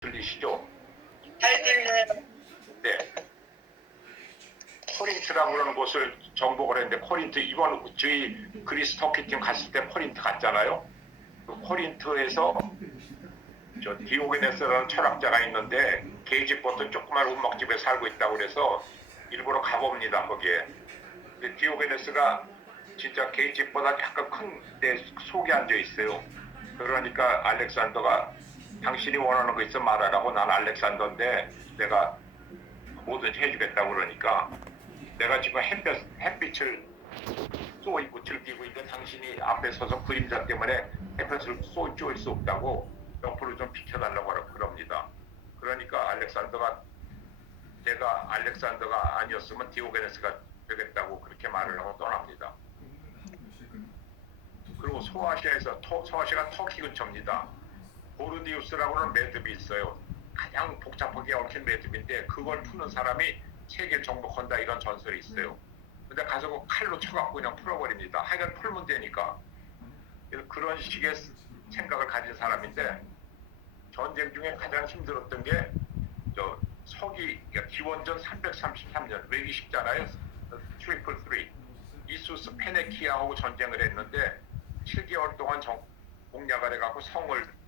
들리시죠? 잘 들려요. 네. 코린트라고 그러는 곳을 정복을 했는데, 코린트 이번 저희 그리스 터키팀 갔을 때 코린트 갔잖아요. 그 코린트에서 저 디오게네스라는 철학자가 있는데 계집보다 조그만 운목집에 살고 있다고 그래서 일부러 가봅니다. 거기에. 근데 디오게네스가 진짜 계집보다 약간 큰 데 속에 앉아 있어요. 그러니까 알렉산더가 당신이 원하는 거 있으면 말하라고, 난 알렉산더인데 내가 뭐든지 해주겠다고. 그러니까 내가 지금 햇빛을 쏘 있고 즐기고 있는데 당신이 앞에 서서 그림자 때문에 햇빛을 쏠 수 없다고 옆으로 좀 비켜달라고 그럽니다. 그러니까 알렉산더가, 내가 알렉산더가 아니었으면 디오게네스가 되겠다고 그렇게 말을 하고 떠납니다. 그리고 소아시아가 터키 근처입니다. 보르디우스라고 하는 매듭이 있어요. 가장 복잡하게 얽힌 매듭인데 그걸 푸는 사람이 세계 정복한다, 이런 전설이 있어요. 근데 가서 그 칼로 쳐갖고 그냥 풀어버립니다. 하여간 풀면 되니까. 그런 식의 생각을 가진 사람인데, 전쟁 중에 가장 힘들었던 게 그러니까 기원전 333년, 외기 쉽잖아요. 트리플 3. 이수스 페네키아하고 전쟁을 했는데 7개월 동안 공략을 해갖고 성을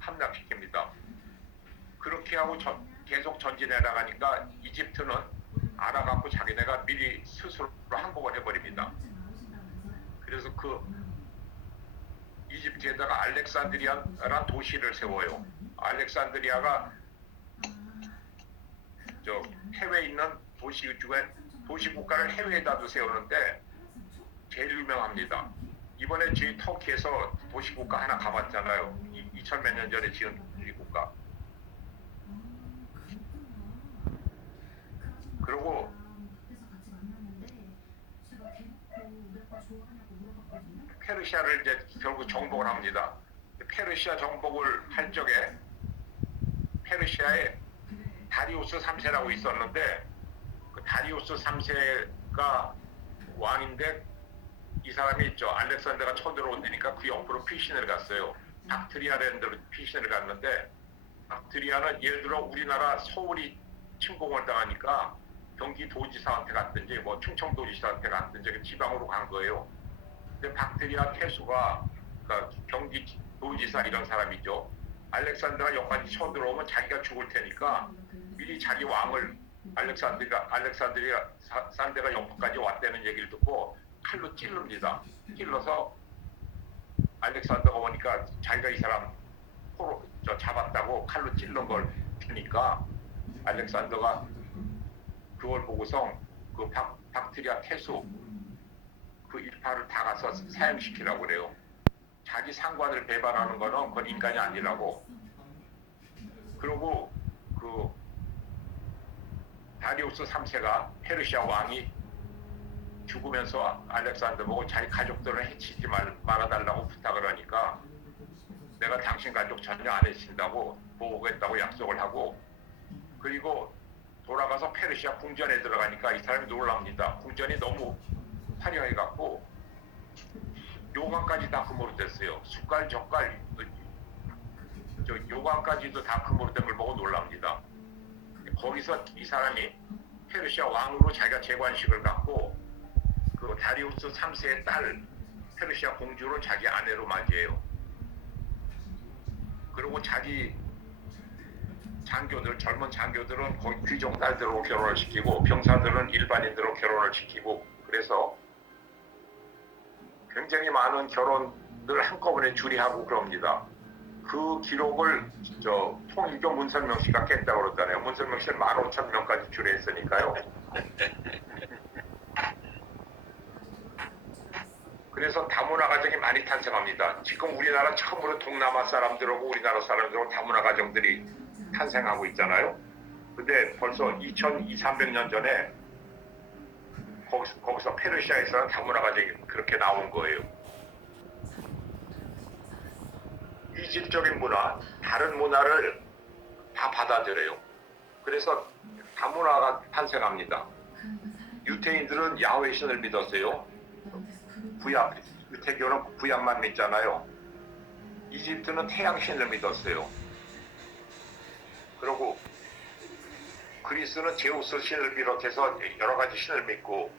함락시킵니다. 그렇게 하고 계속 전진해 나가니까 이집트는 알아갖고 자기네가 미리 스스로 항복을 해버립니다. 그래서 그 이집트에다가 알렉산드리아라는 도시를 세워요. 알렉산드리아가 해외에 있는 도시 중에 도시 국가를 해외에다도 세우는데 제일 유명합니다. 이번에 저희 터키에서 도시 국가 하나 가봤잖아요. 2000 몇 년 전에 지은 도시 국가. 그리고 페르시아를 이제 결국 정복을 합니다. 페르시아 정복을 할 적에 페르시아에 다리우스 3세라고 있었는데, 그 다리우스 3세가 왕인데 이 사람이 알렉산더가 쳐들어온다니까 그 옆으로 피신을 갔어요. 박트리아라는 데로 피신을 갔는데, 박트리아는 예를 들어 우리나라 서울이 침공을 당하니까 경기도지사한테 갔든지 뭐 충청도지사한테 갔든지 지방으로 간 거예요. 근데 박트리아 태수가, 그러니까 경기도지사 이런 사람이죠. 알렉산더가 여기까지 쳐들어오면 자기가 죽을 테니까 미리 자기 왕을 알렉산드리아 산데가 영포까지 왔다는 얘기를 듣고 칼로 찔릅니다. 찔러서 알렉산더가 오니까 자기가 이 사람 코로 잡았다고 칼로 찔른 걸 주니까 알렉산더가 그걸 보고서 그 박트리아 태수 그 일파를 다 가서 사형시키라고 그래요. 자기 상관을 배반하는 거는 그건 인간이 아니라고. 그리고 그 다리우스 3세가 페르시아 왕이 죽으면서 알렉산더 보고 자기 가족들을 해치지 말아달라고 부탁을 하니까 내가 당신 가족 전혀 안 해친다고 보호하겠다고 약속을 하고, 그리고 돌아가서 페르시아 궁전에 들어가니까 이 사람이 놀랍니다. 궁전이 너무 화려해갖고 요강까지 다 금으로 됐어요. 숟갈, 젓갈, 요강까지도 다 금으로 된 걸 보고 놀랍니다. 거기서 이 사람이 페르시아 왕으로 자기가 재관식을 갖고 그 다리우스 3세의 딸 페르시아 공주를 자기 아내로 맞이해요. 그리고 자기 젊은 장교들은 거기 귀족 딸들로 결혼을 시키고 병사들은 일반인들로 결혼을 시키고, 그래서 굉장히 많은 결혼을 한꺼번에 줄이하고 그럽니다. 그 기록을 통일교 문선명 씨가 깼다고 그러잖아요. 문선명 씨는 15,000명까지 줄여했으니까요. 그래서 다문화 가정이 많이 탄생합니다. 지금 우리나라 처음으로 동남아 사람들하고 우리나라 사람들하고 다문화 가정들이 탄생하고 있잖아요. 근데 벌써 2200~300년 전에 거기서 페르시아에서는 다문화 가정이 그렇게 나온 거예요. 이집적인 문화, 다른 문화를 다 받아들여요. 그래서 다문화가 탄생합니다. 유태인들은 야훼 신을 믿었어요. 유태교는 구약만 믿잖아요. 이집트는 태양신을 믿었어요. 그리고 그리스는 제우스 신을 비롯해서 여러 가지 신을 믿고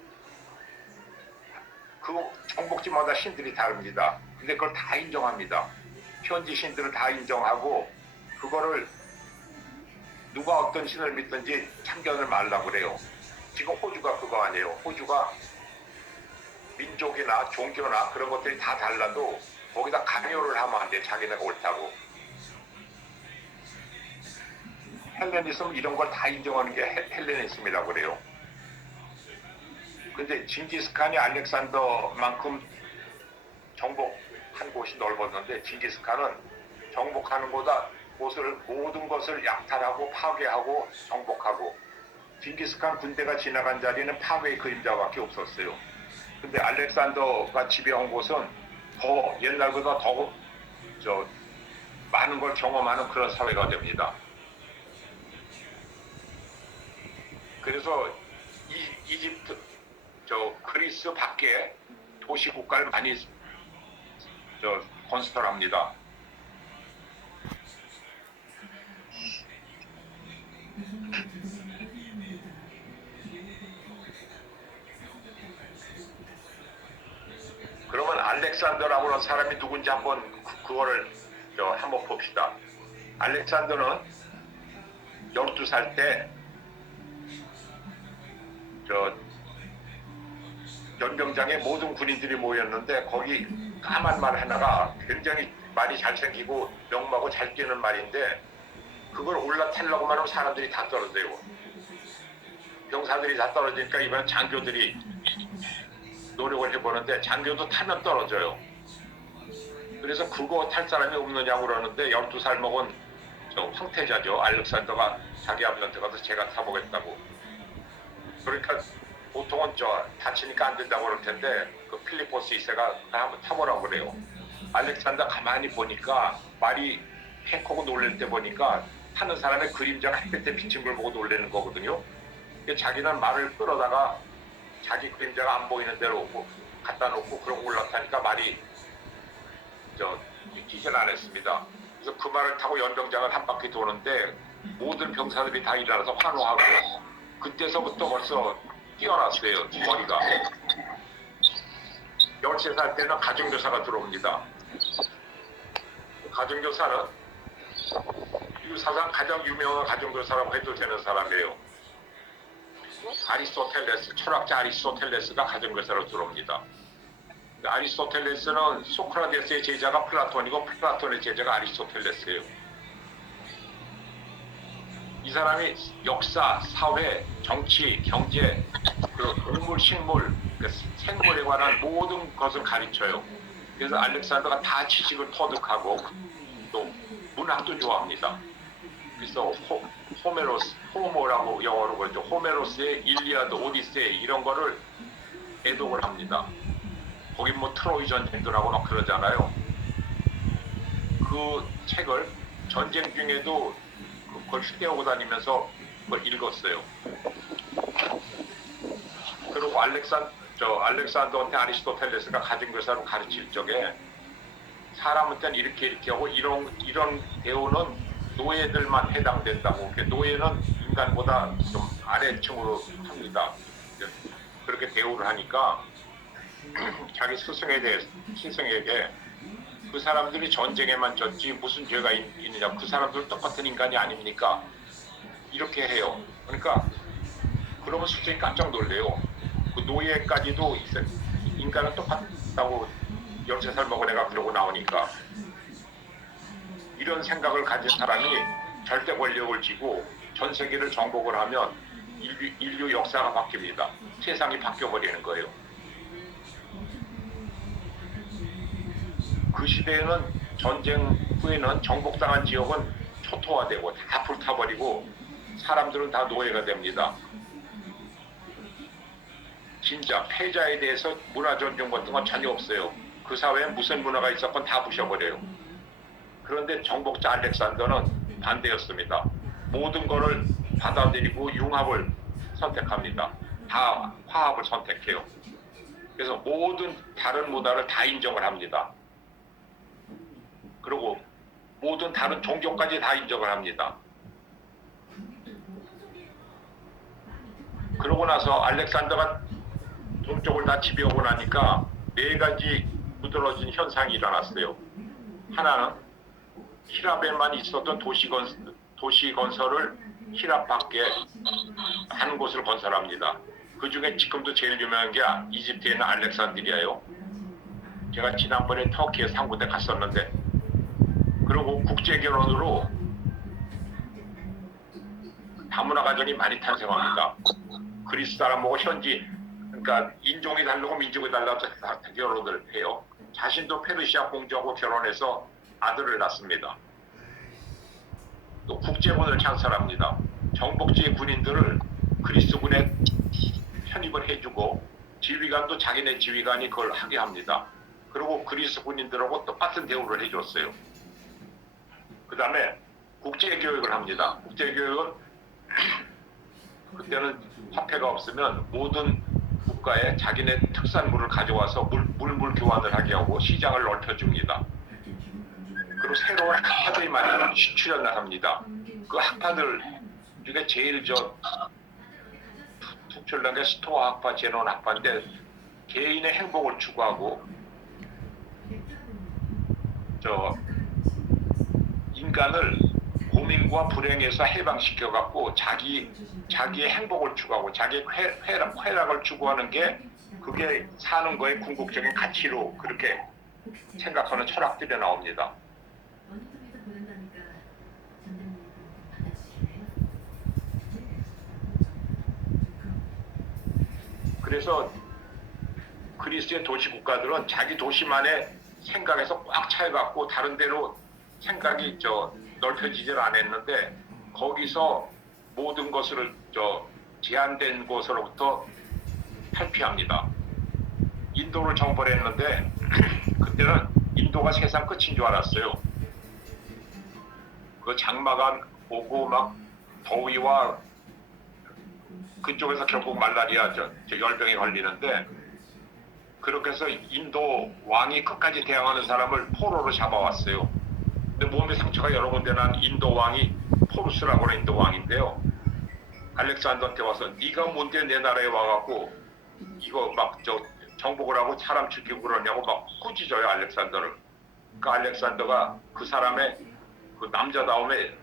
그 정복지마다 신들이 다릅니다. 근데 그걸 다 인정합니다. 현지 신들을 다 인정하고 그거를 누가 어떤 신을 믿든지 참견을 말라고 그래요. 지금 호주가 그거 아니에요. 호주가 민족이나 종교나 그런 것들이 다 달라도 거기다 강요를 하면 안 돼. 자기네가 옳다고. 헬레니즘 이런 걸 다 인정하는 게 헬레니즘이라고 그래요. 근데 징기스칸이 알렉산더만큼 정복한 곳이 넓었는데 징기스칸은 정복하는 것보다 모든 것을 약탈하고 파괴하고 정복하고 징기스칸 군대가 지나간 자리는 파괴의 그림자밖에 없었어요. 근데 알렉산더가 지배한 곳은 더 옛날보다 더 많은 걸 경험하는 그런 사회가 됩니다. 그래서 이집트 그리스 밖에 도시 국가를 많이 건설을 합니다. 그러면 알렉산더라고 하는 사람이 누군지 한번 그거를 한번 봅시다. 알렉산더는 12살 때 연병장에 모든 군인들이 모였는데 거기 까만 말 하나가 굉장히 말이 잘생기고 명하고 잘 뛰는 말인데 그걸 올라타려고 하면 사람들이 다 떨어져요. 병사들이 다 떨어지니까 이번엔 장교들이 노력을 해보는데 장교도 타면 떨어져요. 그래서 그거 탈 사람이 없느냐고 그러는데 12살 먹은 황태자죠. 알렉산더가 자기 아버지한테 가서 제가 타보겠다고. 그러니까 보통은 다치니까 안 된다고 그럴 텐데 그 필리포스 2세가 한번 타보라고 그래요. 알렉산더 가만히 보니까 말이 팩하고 놀랄 때 보니까 타는 사람의 그림자가 햇볕에 비친 걸 보고 놀라는 거거든요. 자기는 말을 끌어다가 자기 그림자가 안 보이는 데로 갖다 놓고 그러고 올라타니까 말이 기절 안 했습니다. 그래서 그 말을 타고 연병장을 한 바퀴 도는데 모든 병사들이 다 일어나서 환호하고 그때서부터 벌써 뛰어났어요. 머리가. 13살 때는 가정교사가 들어옵니다. 가정교사는 이 사상 가장 유명한 가정교사라고 해도 되는 사람이에요. 아리스토텔레스, 철학자 아리스토텔레스가 가정교사로 들어옵니다. 아리스토텔레스는 소크라테스의 제자가 플라톤이고 플라톤의 제자가 아리스토텔레스예요. 이 사람이 역사, 사회, 정치, 경제, 동물, 식물, 생물에 관한 모든 것을 가르쳐요. 그래서 알렉산더가 다 지식을 터득하고 또 문학도 좋아합니다. 그래서 호모라고 영어로 그러죠. 호메로스의 일리아드, 오디세이 이런 거를 애독을 합니다. 거기 뭐 트로이 전쟁들하고 막 그러잖아요. 그 책을 전쟁 중에도 그걸 휴대하고 다니면서 그걸 읽었어요. 그리고 알렉산더한테 아리스토텔레스가 가정교사로 가르칠 적에 사람한테는 이렇게 하고 이런 대우는 노예들만 해당된다고. 노예는 인간보다 좀 아래층으로 합니다. 그렇게 대우를 하니까 자기 스승에게 그 사람들이 전쟁에만 졌지 무슨 죄가 있느냐, 그 사람들 똑같은 인간이 아닙니까? 이렇게 해요. 그러니까 그러면 스승이 깜짝 놀래요. 그 노예까지도 인간은 똑같다고 13살 먹은 애가 그러고 나오니까 이런 생각을 가진 사람이 절대 권력을 쥐고 전 세계를 정복을 하면 인류 역사가 바뀝니다. 세상이 바뀌어버리는 거예요. 그 시대에는 전쟁 후에는 정복당한 지역은 초토화되고 다 불타버리고 사람들은 다 노예가 됩니다. 진짜 패자에 대해서 문화 존중 같은 건 전혀 없어요. 그 사회에 무슨 문화가 있었건 다 부셔버려요. 그런데 정복자 알렉산더는 반대였습니다. 모든 것을 받아들이고 융합을 선택합니다. 다 화합을 선택해요. 그래서 모든 다른 문화를 다 인정을 합니다. 그리고 모든 다른 종교까지 다 인정을 합니다. 그러고 나서 알렉산더가 동쪽을 다 지배하고 나니까 네 가지 무드러진 현상이 일어났어요. 하나는 히랍에만 있었던 도시 건설을 히랍 밖에 한 곳을 건설합니다. 그 중에 지금도 제일 유명한 게 이집트에 있는 알렉산드리아예요. 제가 지난번에 터키에서 한 군데 갔었는데, 그리고 국제 결혼으로 다문화 가정이 많이 탄생합니다. 그리스 사람하고 현지, 그러니까 인종이 다르고 민족이 달라서 결혼을 해요. 자신도 페르시아 공주하고 결혼해서 아들을 낳습니다. 또 국제군을 창설합니다. 정복지의 군인들을 그리스군에 편입을 해주고 지휘관도 자기네 지휘관이 그걸 하게 합니다. 그리고 그리스 군인들하고 똑같은 대우를 해줬어요. 그 다음에 국제교육을 합니다. 국제교육은 그때는 화폐가 없으면 모든 국가에 자기네 특산물을 가져와서 물물 교환을 하게 하고 시장을 넓혀줍니다. 그리고 새로운 학파들이 많이 출연을 합니다. 그 학파들 중에 제일 특출난 게 스토아 학파, 제논 학파인데 개인의 행복을 추구하고 인간을 고민과 불행에서 해방시켜갖고 자기의 행복을 추구하고 자기의 쾌락을 추구하는 게 그게 사는 거의 궁극적인 가치로 그렇게 생각하는 철학들이 나옵니다. 그래서 그리스의 도시 국가들은 자기 도시만의 생각에서 꽉 차여갖고 다른 데로 생각이 넓혀지질 않았는데 거기서 모든 것을 제한된 곳으로부터 탈피합니다. 인도를 정벌했는데 그때는 인도가 세상 끝인 줄 알았어요. 그 장마가 오고 막 더위와 그쪽에서 결국 말라리아 열병이 걸리는데 그렇게 해서 인도 왕이 끝까지 대항하는 사람을 포로로 잡아왔어요. 근데 몸에 상처가 여러 군데 난 인도 왕이 포루스라고 하는 인도 왕인데요. 알렉산더한테 와서 네가 뭔데 내 나라에 와갖고 이거 막 정복을 하고 사람 죽이고 그러냐고 막 꾸짖어요 알렉산더를. 그 알렉산더가 그 사람의 그 남자다움에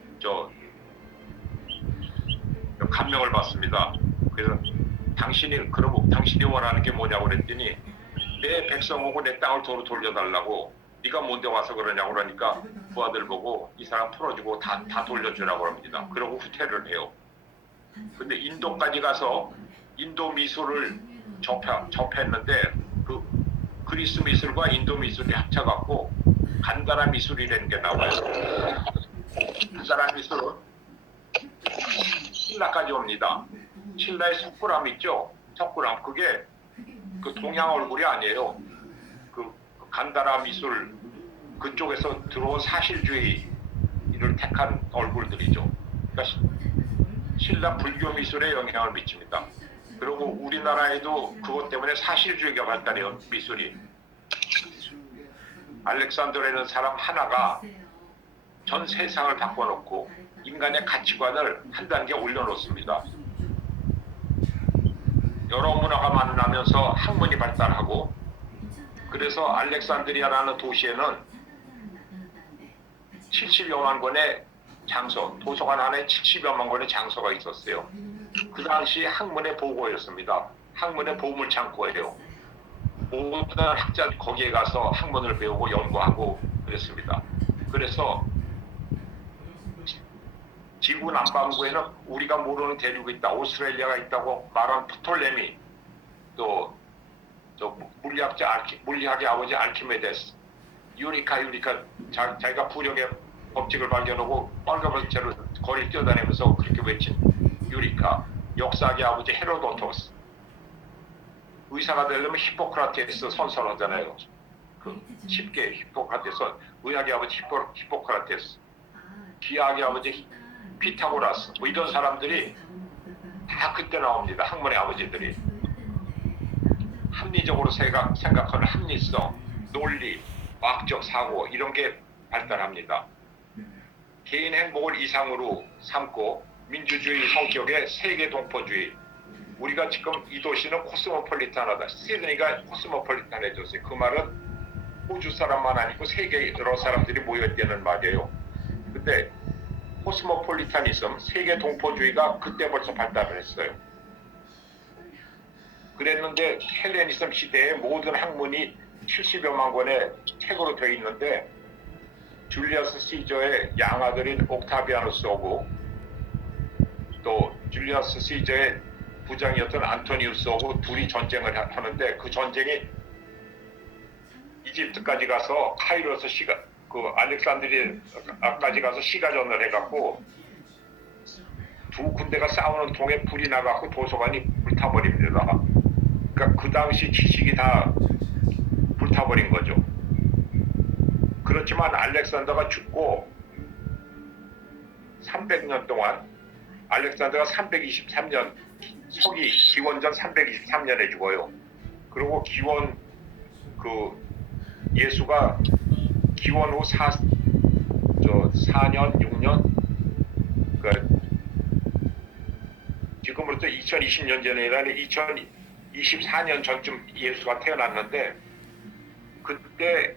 감명을 받습니다. 그래서 당신이 원하는 게 뭐냐고 그랬더니 내 백성하고 내 땅을 도로 돌려달라고. 네가 뭔데 와서 그러냐고 그러니까 부하들 보고 이 사람 풀어주고 다 돌려주라고 합니다. 그러고 후퇴를 해요. 근데 인도까지 가서 인도 미술을 접했는데 그 그리스 미술과 인도 미술이 합쳐갖고 간다라 미술이라는 게 나와요. 간다라 미술은 신라까지 옵니다. 신라의 석굴암 있죠? 석굴암 그게 그 동양 얼굴이 아니에요. 그 간다라 미술 그쪽에서 들어온 사실주의를 택한 얼굴들이죠. 그러니까 신라 불교 미술에 영향을 미칩니다. 그리고 우리나라에도 그것 때문에 사실주의가 발달해요. 미술이. 알렉산더라는 사람 하나가 전 세상을 바꿔놓고 인간의 가치관을 한 단계 올려놓습니다. 여러 문화가 만나면서 학문이 발달하고 그래서 알렉산드리아라는 도시에는 70여만 권의 장서, 도서관 안에 70여만 권의 장서가 있었어요. 그 당시 학문의 보고였습니다. 학문의 보물창고예요. 모든 학자들이 거기에 가서 학문을 배우고 연구하고 그랬습니다. 그래서 지구 남반구에는 우리가 모르는 대륙이 있다. 오스트레일리아가 있다고 말한 프톨레미, 또 물리학의 아버지 알키메데스, 유리카 자기가 부력의 법칙을 발견하고 빨간색 채로 거리를 뛰어다니면서 그렇게 외친 유리카, 역사학의 아버지 헤로도토스, 의사가 되려면 히포크라테스 선설하잖아요. 그 쉽게 히포크라테스, 의학의 아버지 히포크라테스, 기하학의 아버지 피타고라스, 뭐 이런 사람들이 다 그때 나옵니다. 학문의 아버지들이. 합리적으로 생각하는 합리성, 논리, 과학적 사고 이런 게 발달합니다. 개인 행복을 이상으로 삼고 민주주의 성격의 세계 동포주의. 우리가 지금 이 도시는 코스모폴리탄하다. 시드니가 코스모폴리탄해졌어요. 그 말은 호주 사람만 아니고 세계 여러 사람들이 모여있다는 말이에요. 근데 코스모폴리타니즘, 세계 동포주의가 그때 벌써 발달을 했어요. 그랬는데 헬레니즘 시대의 모든 학문이 70여만 권의 책으로 되어 있는데 줄리어스 시저의 양아들인 옥타비아누스하고 또 줄리어스 시저의 부장이었던 안토니우스하고 둘이 전쟁을 하는데 그 전쟁이 이집트까지 가서 카이로에서 알렉산드리아까지 가서 시가전을 해갖고 두 군대가 싸우는 통에 불이 나갖고 도서관이 불타버립니다. 그러니까 그 당시 지식이 다 불타버린 거죠. 그렇지만 알렉산더가 죽고 300년 동안 알렉산더가 323년 서기 기원전 323년에 죽어요. 그리고 기원 예수가 기원 후 4년 6년 지금으로부터 2020년 전이라는 2024년 전쯤 예수가 태어났는데 그때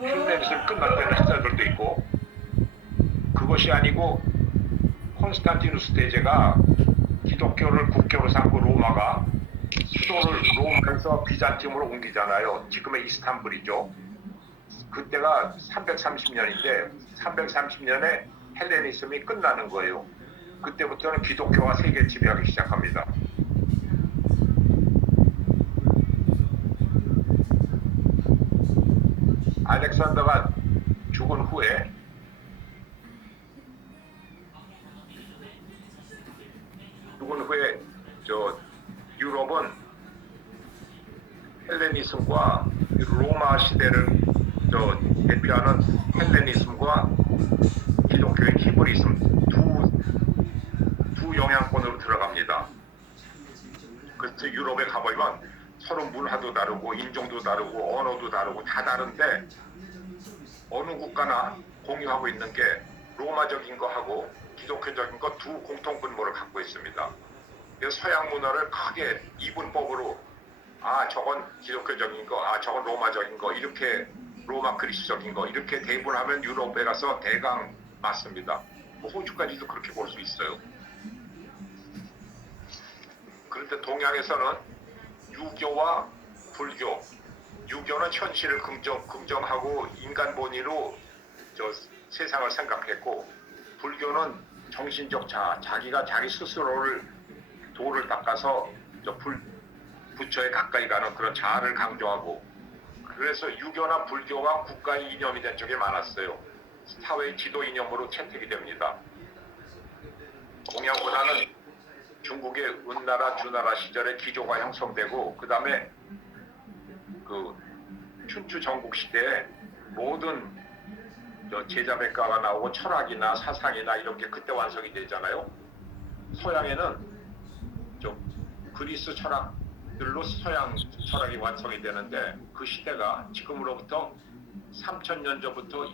헬레니즘 끝났다는 학자들도 있고 그것이 아니고 콘스탄티누스 대제가 기독교를 국교로 삼고 로마가 수도를 로마에서 비잔티움으로 옮기잖아요. 지금의 이스탄불이죠. 그때가 330년인데 330년에 헬레니즘이 끝나는 거예요. 그때부터는 기독교가 세계 지배하기 시작합니다. 알렉산더가 죽은 후에 유럽은 헬레니즘과 로마 시대를 대표하는 헬레니즘과 기독교의 히브리즘 두 영향권으로 들어갑니다. 그래서 유럽에 가보면 서로 문화도 다르고 인종도 다르고 언어도 다르고 다 다른데 어느 국가나 공유하고 있는 게 로마적인 거하고 기독교적인 거 두 공통 분모를 갖고 있습니다. 그래서 서양 문화를 크게 이분법으로 저건 기독교적인 거, 저건 로마적인 거, 이렇게 로마 그리스적인 거 이렇게 대분하면 유럽에 가서 대강 맞습니다. 호주까지도 그렇게 볼 수 있어요. 그런데 동양에서는 유교와 불교, 유교는 현실을 긍정하고 인간 본의로 세상을 생각했고 불교는 정신적 자기가 자기 스스로를 도를 닦아서 부처에 가까이 가는 그런 자아를 강조하고 그래서 유교나 불교가 국가의 이념이 된 적이 많았어요. 사회의 지도 이념으로 채택이 됩니다. 동양 문화는 중국의 은나라, 주나라 시절에 기조가 형성되고 그 다음에 춘추 전국 시대에 모든 제자백과가 나오고 철학이나 사상이나 이런 게 그때 완성이 되잖아요. 서양에는 그리스 철학들로 서양 철학이 완성이 되는데 그 시대가 지금으로부터 3,000년 전부터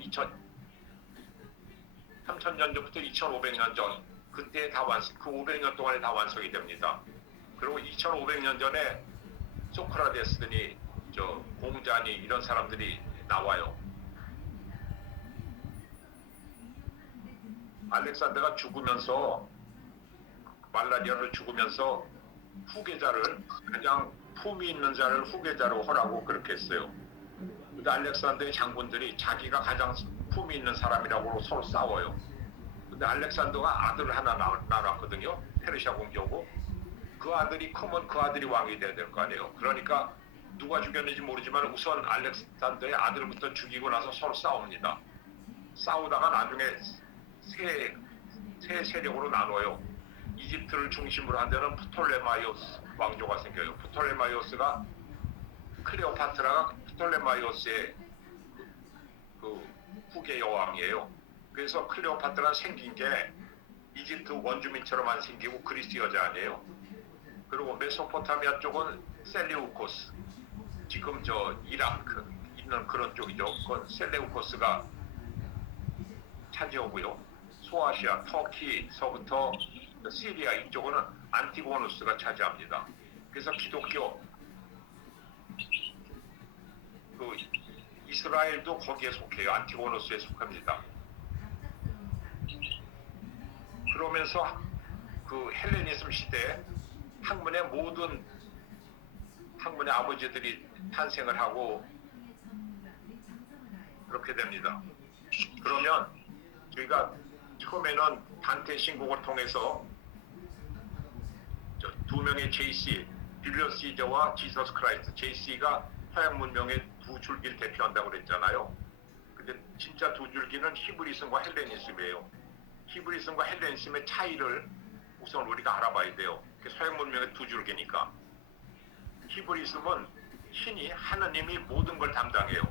2,500년 전 그때 그 500년 동안에 다 완성이 됩니다. 그리고 2,500년 전에 소크라테스니 공자니 이런 사람들이 나와요. 알렉산더가 죽으면서 말라리아로 죽으면서 후계자를 가장 품위 있는 자를 후계자로 하라고 그렇게 했어요. 근데 알렉산더의 장군들이 자기가 가장 품위 있는 사람이라고 서로 싸워요. 근데 알렉산더가 아들 하나 낳았거든요. 페르시아 공주고 그 아들이 크면 그 아들이 왕이 돼야 될 거 아니에요. 그러니까 누가 죽였는지 모르지만 우선 알렉산더의 아들부터 죽이고 나서 서로 싸웁니다. 싸우다가 나중에 세 세력으로 나눠요. 이집트를 중심으로 한 데는 프톨레마이오스 왕조가 생겨요. 프톨레마이오스가 클레오파트라가 프톨레마이오스의 후계 여왕이에요. 그래서 클레오파트라가 생긴 게 이집트 원주민처럼만 생기고 그리스 여자 아니에요. 그리고 메소포타미아 쪽은 셀리우코스, 지금 이라크 있는 그런 쪽이죠. 그건 셀레우코스가 차지하고요. 소아시아, 터키서부터 시리아 이쪽은 안티고누스가 차지합니다. 그래서 기독교 그 이스라엘도 거기에 속해요. 안티고누스에 속합니다. 그러면서 그 헬레니즘 시대 학문의 모든 학문의 아버지들이 탄생을 하고 그렇게 됩니다. 그러면 저희가 처음에는 단테 신곡을 통해서 두 명의 JC, 줄리어스 시저와 지서스 크라이스트, JC가 서양 문명의 두 줄기를 대표한다고 그랬잖아요. 근데 진짜 두 줄기는 히브리즘과 헬레니즘이에요. 히브리즘과 헬레니즘의 차이를 우선 우리가 알아봐야 돼요. 서양 문명의 두 줄기니까. 히브리즘은 신이 하느님이 모든 걸 담당해요.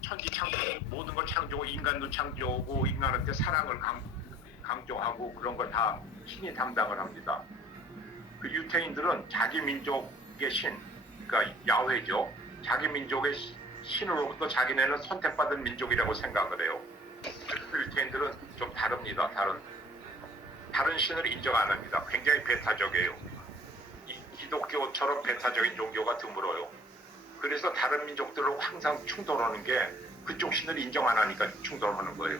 천지 창조, 모든 걸 창조하고 인간도 창조하고 인간한테 사랑을 강조하고 그런 걸 다 신이 담당을 합니다. 그 유태인들은 자기 민족의 신, 그러니까 야훼죠. 자기 민족의 신으로부터 자기네는 선택받은 민족이라고 생각을 해요. 그래서 유태인들은 좀 다릅니다. 다른 신을 인정 안 합니다. 굉장히 배타적이에요. 기독교처럼 배타적인 종교가 드물어요. 그래서 다른 민족들하고 항상 충돌하는 게 그쪽 신을 인정 안 하니까 충돌하는 거예요.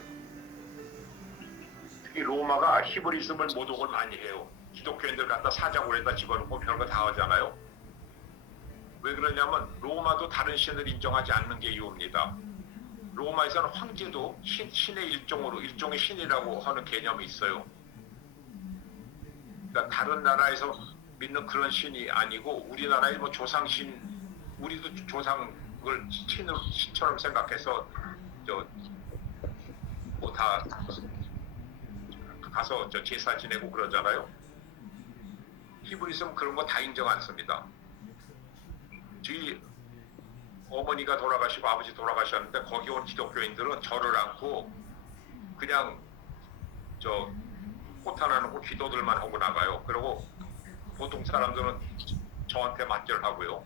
특히 로마가 히브리즘을 모독을 많이 해요. 기독교인들 갖다 사자굴에다 집어넣고 별거 다 하잖아요. 왜 그러냐면 로마도 다른 신을 인정하지 않는 게 이유입니다. 로마에서는 황제도 신의 일종의 신이라고 하는 개념이 있어요. 그러니까 다른 나라에서 믿는 그런 신이 아니고 우리나라의 뭐 조상신, 우리도 조상을 신처럼 생각해서 뭐 다 가서 제사 지내고 그러잖아요. 히브리즘 그런 거 다 인정 안 씁니다. 저희 어머니가 돌아가시고 아버지 돌아가셨는데 거기 온 기독교인들은 절을 않고 그냥 꽃 하나 놓고 기도들만 하고 나가요. 그리고 보통 사람들은 저한테 맞절하고요.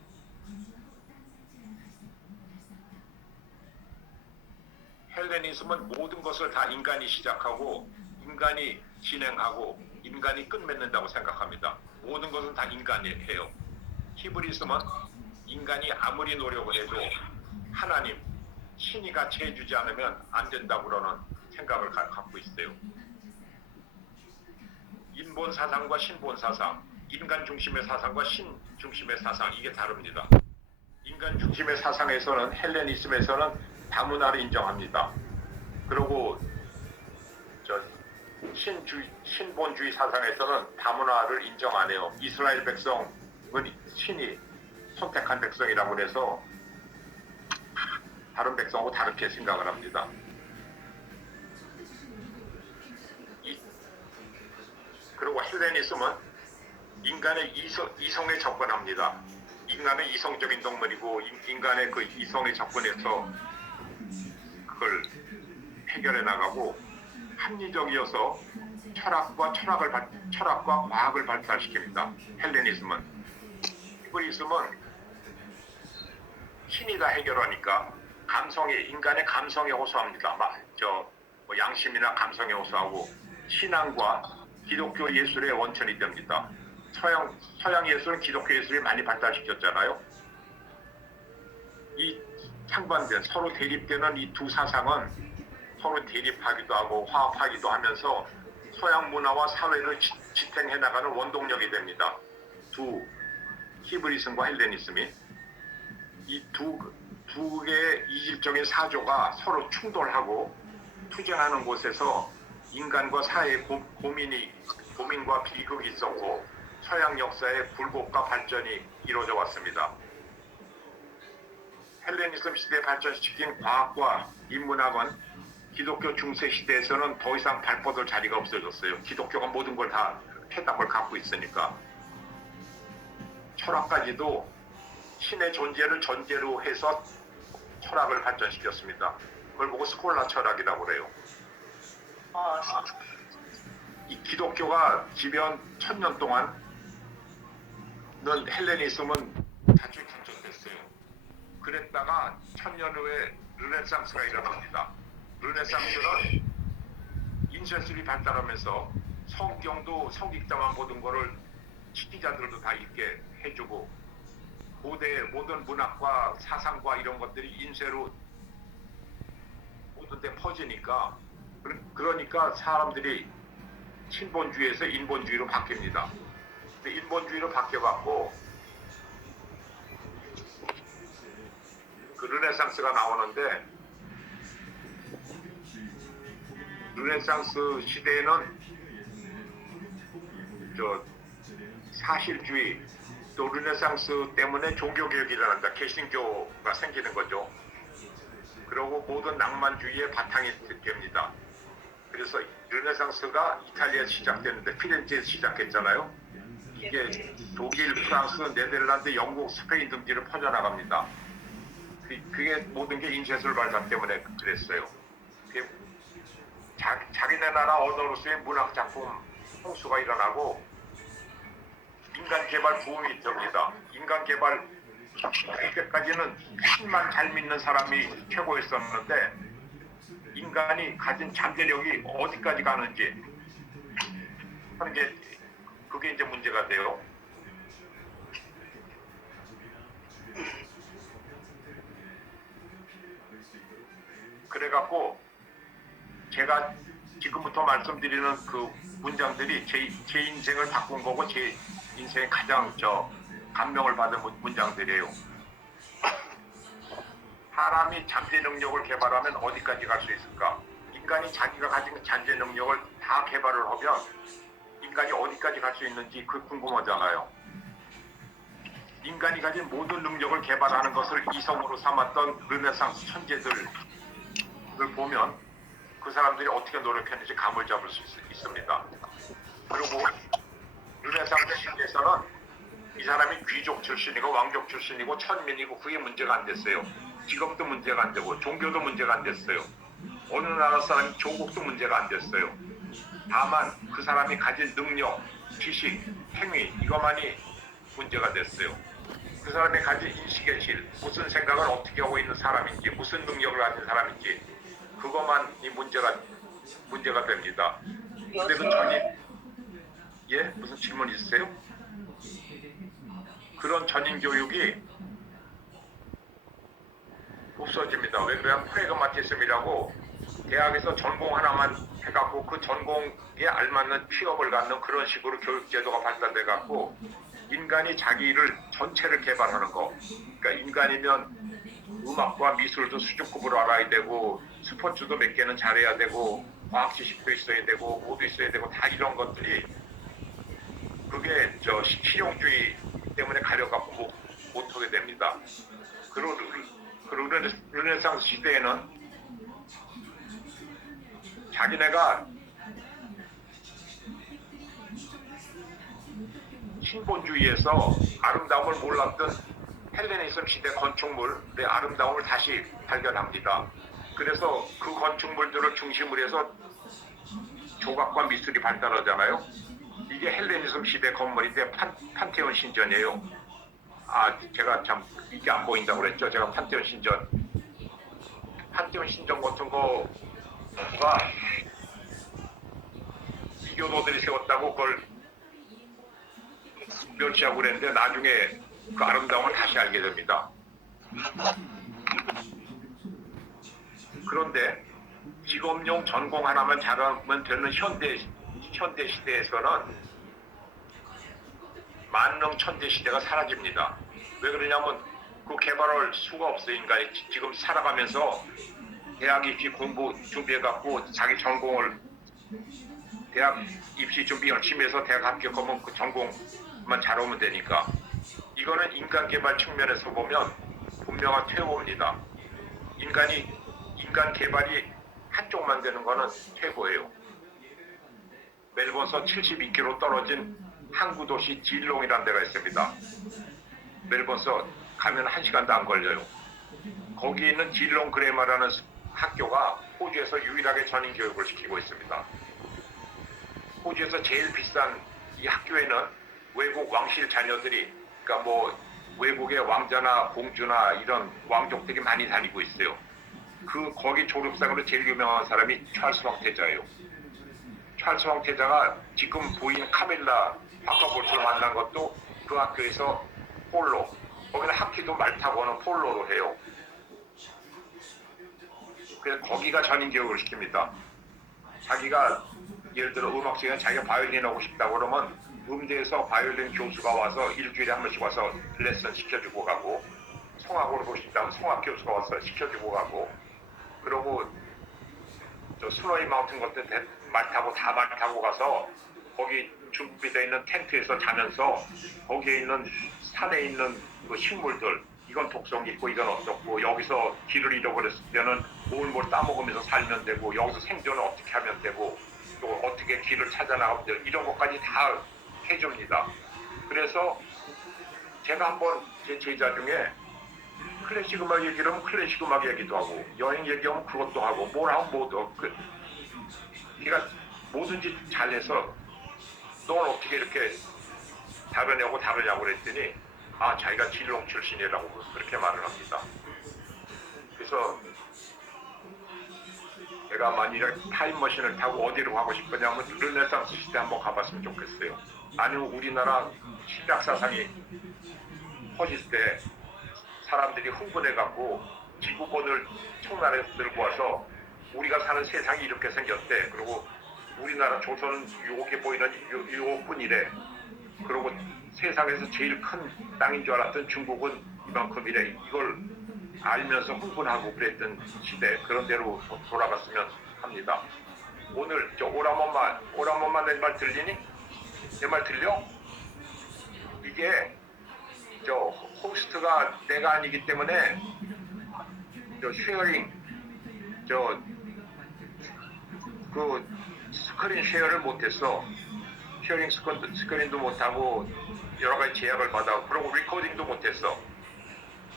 헬레니즘은 모든 것을 다 인간이 시작하고 인간이 진행하고 인간이 끝맺는다고 생각합니다. 모든 것은 다 인간이 해요. 히브리즘은 인간이 아무리 노력을 해도 하나님, 신이 같이 해주지 않으면 안 된다고 그러는 생각을 갖고 있어요. 인본 사상과 신본 사상, 인간 중심의 사상과 신 중심의 사상, 이게 다릅니다. 인간 중심의 사상에서는 헬레니즘에서는 다문화를 인정합니다. 그리고 신본주의 사상에서는 다문화를 인정 안 해요. 이스라엘 백성은 신이 선택한 백성이라고 해서 다른 백성하고 다르게 생각을 합니다. 그리고 헬레니즘은 인간의 이성에 접근합니다. 인간은 이성적인 동물이고 인간의 그 이성에 접근해서 그걸 해결해 나가고 합리적이어서 철학과 과학을 발달시킵니다. 헬레니즘은. 히브리즘은 신이 다 해결하니까 인간의 감성에 호소합니다. 양심이나 감성에 호소하고 신앙과 기독교 예술의 원천이 됩니다. 서양 예술은 기독교 예술이 많이 발달시켰잖아요. 이 상반된 서로 대립되는 이 두 사상은 서로 대립하기도 하고 화합하기도 하면서 서양 문화와 사회를 지탱해 나가는 원동력이 됩니다. 히브리즘과 헬레니즘이 이 두 개의 이질적인 사조가 서로 충돌하고 투쟁하는 곳에서 인간과 사회의 고민과 비극이 있었고 서양 역사의 굴곡과 발전이 이루어져 왔습니다. 헬레니즘 시대에 발전시킨 과학과 인문학은 기독교 중세 시대에서는 더 이상 발뻗을 자리가 없어졌어요. 기독교가 모든 걸 다 해답을 갖고 있으니까. 철학까지도 신의 존재를 전제로 해서 철학을 발전시켰습니다. 그걸 보고 스콜라 철학이라고 그래요. 이 기독교가 지변 1000년 동안은 헬레니즘은 자주 강조됐어요. 그랬다가 천년 후에 르네상스가 일어납니다. 르네상스는 인쇄술이 발달하면서 성경도 성직자만 보던 거를 시기자들도 다 읽게 해주고 고대 모든 문학과 사상과 이런 것들이 인쇄로 모든 데 퍼지니까 그러니까 사람들이 신본주의에서 인본주의로 바뀝니다. 근데 인본주의로 바뀌어갖고 그 르네상스가 나오는데 르네상스 시대에는 사실주의 또 르네상스 때문에 종교개혁이 일어난다. 개신교가 생기는 거죠. 그리고 모든 낭만주의의 바탕이 됩니다. 그래서 르네상스가 이탈리아에서 시작됐는데 피렌체에서 시작했잖아요. 이게 독일, 프랑스, 네덜란드, 영국, 스페인 등지로 퍼져나갑니다. 그게 모든 게 인쇄술 발달 때문에 그랬어요. 자기네 나라 언어로서의 문학 작품 홍수가 일어나고 인간 개발 부흥이 됩니다. 인간 개발 그때까지는 신만 잘 믿는 사람이 최고였었는데 인간이 가진 잠재력이 어디까지 가는지 하는 게 그게 이제 문제가 돼요. 그래갖고 제가 지금부터 말씀드리는 그 문장들이 제 인생을 바꾼 거고 제 인생에 가장 감명을 받은 문장들이에요. 사람이 잠재 능력을 개발하면 어디까지 갈 수 있을까? 인간이 자기가 가진 잠재 능력을 다 개발을 하면 인간이 어디까지 갈 수 있는지 그 궁금하잖아요. 인간이 가진 모든 능력을 개발하는 것을 이성으로 삼았던 르네상스 천재들을 보면 그 사람들이 어떻게 노력했는지 감을 잡을 수 있습니다. 그리고 르네상스 시대에서는 이 사람이 귀족 출신이고 왕족 출신이고 천민이고 그게 문제가 안 됐어요. 직업도 문제가 안 되고 종교도 문제가 안 됐어요. 어느 나라 사람이 조국도 문제가 안 됐어요. 다만 그 사람이 가진 능력, 지식, 행위 이것만이 문제가 됐어요. 그 사람이 가진 인식의 질, 무슨 생각을 어떻게 하고 있는 사람인지, 무슨 능력을 가진 사람인지 그것만이 문제가 됩니다. 근데 그 예? 무슨 질문 있으세요? 그런 전인 교육이 없어집니다. 왜 그래요? 프래그마티즘이라고 대학에서 전공 하나만 해갖고 그 전공에 알맞는 취업을 갖는 그런 식으로 교육제도가 발달돼 갖고 인간이 자기 일을 전체를 개발하는 거. 그러니까 인간이면 음악과 미술도 수준급으로 알아야 되고 스포츠도 몇 개는 잘해야 되고 과학 지식도 있어야 되고 뭐도 있어야 되고 다 이런 것들이 그게 실용주의 때문에 가려갖고 못하게 됩니다. 그리고 르네상스 시대에는 자기네가 신본주의에서 아름다움을 몰랐던 헬레니즘 시대 건축물의 아름다움을 다시 발견합니다. 그래서 그 건축물들을 중심으로 해서 조각과 미술이 발달하잖아요. 이게 헬레니즘 시대 건물인데 판테온 신전이에요. 제가 참 이게 안 보인다고 그랬죠. 제가 판테온 신전 같은 거가 이교도들이 세웠다고 그걸 멸치하고 그랬는데 나중에 그 아름다움을 다시 알게 됩니다. 그런데 직업용 전공 하나만 잘하면 되는 현대 시대에서는 만능 천재 시대가 사라집니다. 왜 그러냐면 그 개발할 수가 없어요. 인간이 지금 살아가면서 대학 입시 공부 준비해갖고 자기 전공을 대학 입시 준비 열심히 해서 대학 합격하면 그 전공만 잘하면 되니까 이거는 인간 개발 측면에서 보면 분명한 퇴보입니다. 인간 개발이 한쪽만 되는 거는 퇴보예요. 멜번에서 72km 떨어진 항구 도시 딜롱이라는 데가 있습니다. 멜번에서 가면 1시간도 안 걸려요. 거기 있는 딜롱 그레마라는 학교가 호주에서 유일하게 전인 교육을 시키고 있습니다. 호주에서 제일 비싼 이 학교에는 외국 왕실 자녀들이, 그러니까 뭐 외국의 왕자나 공주나 이런 왕족들이 많이 다니고 있어요. 거기 졸업생으로 제일 유명한 사람이 찰스 황태자예요. 찰스 황태자가 지금 부인 카밀라 화카볼트를 만난 것도 그 학교에서 폴로, 거기는 학기도 말 타고 오는 폴로로 해요. 그래서 거기가 전인 교육을 시킵니다. 자기가 예를 들어 음악 시간에 자기가 바이올린 하고 싶다고 그러면 음대에서 바이올린 교수가 와서 일주일에 한 번씩 와서 레슨 시켜주고 가고, 성악을 하고 싶다면 성악 교수가 와서 시켜주고 가고, 그러고 저 스노이 마운틴 같은 데 말 타고 가서 거기 준비되어 있는 텐트에서 자면서 거기에 있는 산에 있는 그 식물들, 이건 독성이 있고 이건 어떻고, 여기서 길을 잃어버렸을 때는 뭘 따먹으면서 살면 되고, 여기서 생존을 어떻게 하면 되고, 또 어떻게 길을 찾아 나가면 되고, 이런 것까지 다 해줍니다. 그래서 제가 한번 제 제자 중에 클래식 음악 얘기를 하면 클래식 음악 얘기도 하고, 여행 얘기하면 그것도 하고, 뭘 하면 뭐도, 걔가 뭐든지 잘해서 넌 어떻게 이렇게 다르냐고 그랬더니, 자기가 진롱 출신이라고 그렇게 말을 합니다. 그래서 내가 만일에 타임머신을 타고 어디로 가고 싶으냐면 르네상스 시대 한번 가봤으면 좋겠어요. 아니면 우리나라 신약 사상이 퍼질 때 사람들이 흥분해갖고 지구본을 청나라에 들고 와서 우리가 사는 세상이 이렇게 생겼대. 그리고 우리나라 조선은 이렇게 보이는 요뿐이래. 그리고 세상에서 제일 큰 땅인 줄 알았던 중국은 이만큼이래. 이걸 알면서 흥분하고 그랬던 시대, 그런 대로 돌아갔으면 합니다. 오늘 저 오라몬만 내 말 들리니? 내 말 들려? 이게 저 호스트가 내가 아니기 때문에 저 쉐어링 그 스크린 쉐어를 못했어. 쉐어링 스크린도 못하고 여러 가지 제약을 받아. 그리고 리코딩도 못했어.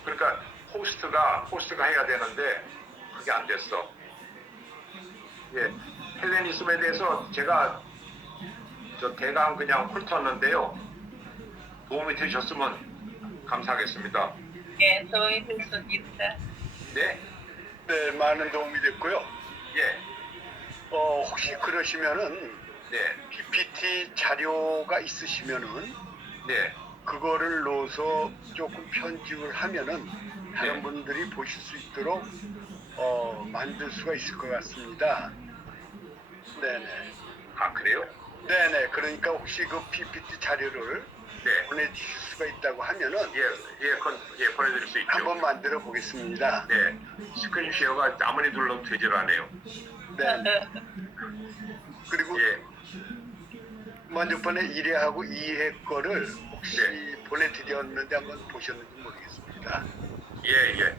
그러니까 호스트가 해야 되는데 그게 안 됐어. 예, 헬레니즘에 대해서 제가 저 대강 그냥 훑었는데요. 도움이 되셨으면 감사하겠습니다. 예, 도움이 됐습니다. 네, 네, 많은 도움이 됐고요. 예, 혹시 그러시면은 네, PPT 자료가 있으시면은 네, 그거를 넣어서 조금 편집을 하면은 다른 네. 분들이 보실 수 있도록 만들 수가 있을 것 같습니다. 네네. 그래요? 네네. 그러니까 혹시 그 PPT 자료를 네, 보내주실 수가 있다고 하면은 예, 보내드릴 수 있죠. 한번 만들어 보겠습니다. 네, 스크린 쉐어가 아무리 눌러도 되질 않아요. 네. 그리고 예, 먼저 번에 1회하고 2회 거를 혹시 네. 보내드렸는데 한번 보셨는지 모르겠습니다. 예.